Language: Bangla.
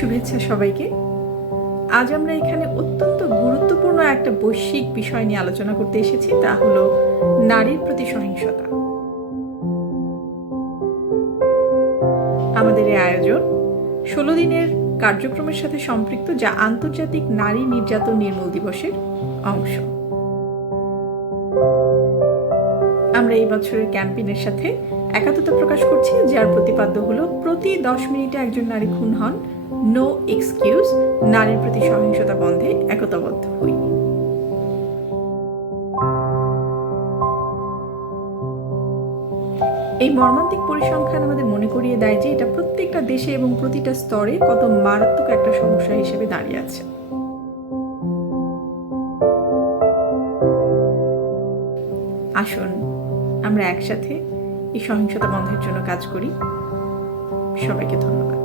শুভেচ্ছা সবাইকে। আজ আমরা এখানে অত্যন্ত গুরুত্বপূর্ণ একটা বৈশ্বিক বিষয় নিয়ে আলোচনা করতে এসেছি, তা হলো নারীর প্রতি সহিংসতা। আমাদের এই আয়োজন 16 দিনের কার্যক্রমের সাথে সম্পৃক্ত, যা আন্তর্জাতিক নারী নির্যাতন নির্মূল দিবসের অংশ। আমরা এই বছরের ক্যাম্পেইনের সাথে একাত্মতা প্রকাশ করছি, যার প্রতিপাদ্য হলো প্রতি 10 মিনিটে একজন নারী খুন হন, নো এক্সকিউজ, নারীর প্রতি সহিংসতা বন্ধে একতাবদ্ধ হই। এই মর্মান্তিক পরিসংখ্যান আমাদের মনে করিয়ে দেয় যে এটা প্রত্যেকটা দেশে এবং প্রতিটা স্তরে কত মারাত্মক একটা সমস্যা হিসেবে দাঁড়িয়ে আছে। আসুন আমরা একসাথে এই সহিংসতা বন্ধের জন্য কাজ করি। সবাইকে ধন্যবাদ।